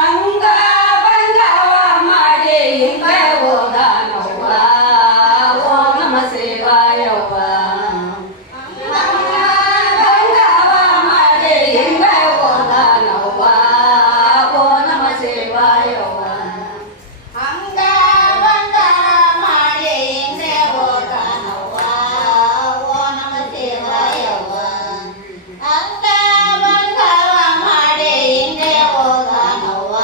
ಅಂಗ ಬಂಗವ ಮಾಡಿ ಹಿಂಗ ಹೋದನವ್ವ ಓ ನಮ ಶಿವಾಯವ್ವ ಬಂಗವ ಮಾಡಿ ಹಿಂಗ ಹೋದನವ್ವ ಓ ನಮ ಶಿವಾಯವ್ವ ಅಂಗ ಬಂಗವ ಮಾಡಿ ಹಿಂಗ ಹೋದನವ್ವ ಓ ನಮ ಶಿವಾಯವ್ವ ಅಂಗ ಬಂಗವ ಮಾಡಿ ಹಿಂಗ ಹೋದನವ್ವ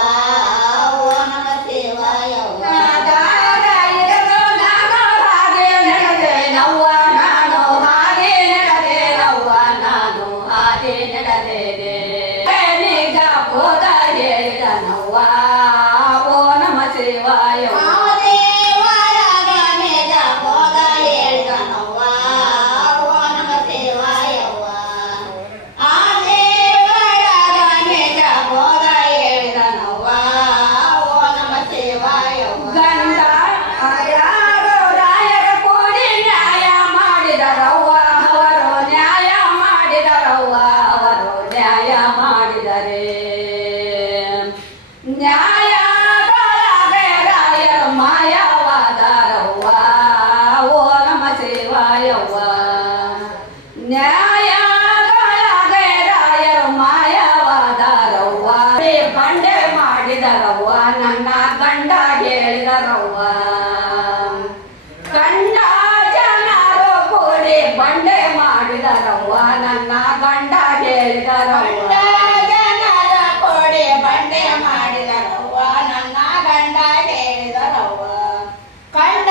ಓ ನಮ ಶಿವಾಯವ್ವ ದಾರ ಇಡಲು ನಾನು ಹಾಗೆ ನಡೆದೇನವ್ವ ನಾನು ಹಾಗೆ ನಡೆದೇನವ್ವ ನಾನು ಹಾಗೆ ನಡೆದೇನೆ ನಿಜ ಬೋಧ ಹೇಳಿದನವ್ವ ಓ ನಮ ಶಿವಾಯವ್ವ ದೇವರಾಗ ನಿಜ ಬೋಧ ಹೇಳಿದನವ್ವ ಓ ನಮ ಶಿವಾಯವ್ವ ಆ ದೇವರಾಗ ನಿಜ ಬೋಧ ಹೇಳಿದನವ್ವ ಓ ನಮ ಶಿವಾಯವ್ವ ಗಂಡ ಯಾರೋ ರಾಯರ ಕೂಡಿ ನ್ಯಾಯ ಮಾಡಿದರವ್ವ ಅವರು ನ್ಯಾಯ ಮಾಡಿದರವ್ವ ಅವರು ನ್ಯಾಯ ಮಾಡಿದರೆ ನ್ಯಾಯದೊಳಗೆ ರಾಯರು ಮಾಯವಾದರವ್ವ ಓ ನಮ ಶಿವಾಯವ್ವ ನ್ಯಾಯದೊಳಗೆ ರಾಯರು ಮಾಯವಾದರವ್ವ ಬಂಡೆ ಮಾಡಿದರವ್ವ ನನ್ನ ಗಂಡ ಹೇಳಿದರವ್ವ ಗಂಡ ಜನರು ಕೂಡಿ ಬಂಡೆ ಮಾಡಿದರವ್ವ ನನ್ನ ಗಂಡ ಹೇಳಿದರವ್ವ ಜನರ ಕೊಡಿ ಬಂಡೆ ಮಾಡಿದರವ್ವ ನನ್ನ ಗಂಡ ಹೇಳಿದರವ್ವ ಕಂಡ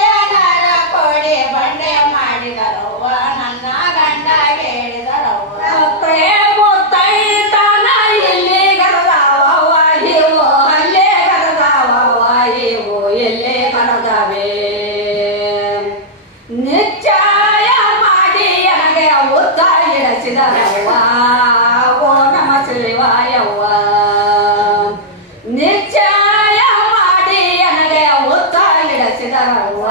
ಜನರ ಕೊಡಿ ಬಂಡೆ ಮಾಡಿದರವ್ವ ನನ್ನ ಗಂಡ ಹೇಳಿದರವ್ವ ಮುತ್ತೈತನ ಇಲ್ಲಿ ಕರೆದವವ್ವ ಇವು ಅಲ್ಲೇ ಕರೆದವವ್ವ ಇವು ಎಲ್ಲೇ ಕರೆದವೆ ನಿಶ್ಚಯ ಮಾಡಿ ನನಗೆ ಉತ್ತ ಇಳಿಸಿದರವ್ವ ಓ ನಮ ಶಿವಾಯವ್ವ ನಿಶ್ಚಯ ಮಾಡಿ ನನಗೆ ಉತ್ತ ಇಳಿಸಿದರವ್ವ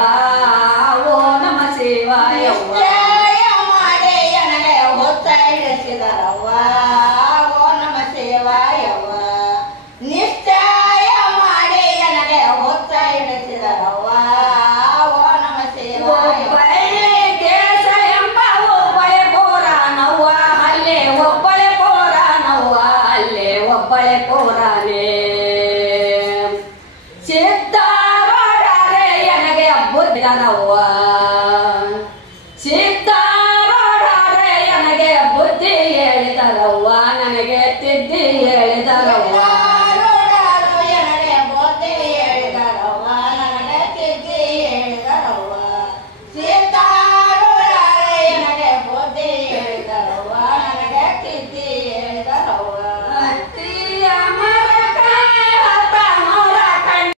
ಓ ನಮ ಶಿವಾಯವ್ವ ಜಯ ಮಾಡಿ ನನಗೆ ಹೊತ್ತ ಇಳಿಸಿದರವ್ವ ಓ ನಮ ಶಿವಾಯವ್ವ ನಿಶ್ಚಯ ಮಾಡಿ ನನಗೆ ಹೊತ್ತ ಇಳಿಸಿದರವ್ವ ಓ ನಮ ಶಿವಾಯವ್ವ ಒಬ್ಬಳೆ ದೇಶ ಎಂಬ ಒಬ್ಬಳೆ ಪುರಾಣವ್ವ ಅಲ್ಲೇ ಒಬ್ಬಳೆ ಪುರಾಣವ್ವ ಅಲ್ಲೇ ಒಬ್ಬಳೆ ಪುರಾಣೆ ಸಿದ್ಧಾರೂಢರೇ ನನಗೆ ಬುದ್ಧಿದನವ್ವ ಸಿದ್ಧಾರೂಢರೇ ನನಗೆ ಬುದ್ಧಿ ಹೇಳಿದರವ್ವ ನನಗೆ ತಿದ್ದಿ ಹೇಳಿದರವ್ವ ಸಿದ್ಧಾರೂಢರು ನನಗೆ ಬುದ್ಧಿ ಹೇಳಿದರವ್ವ ನನಗೆ ತಿದ್ದಿ ಹೇಳಿದರವ್ವ ಸಿದ್ಧಾರೂಢರು ನನಗೆ ಬುದ್ಧಿ ಹೇಳಿದರವ್ವ ನನಗೆ ತಿದ್ದಿ ಹೇಳಿದರವ್ವ ಅತ್ತಿಯ ಮರಕ ಹತ್ತ ನೂರ ಕಣ್ಣು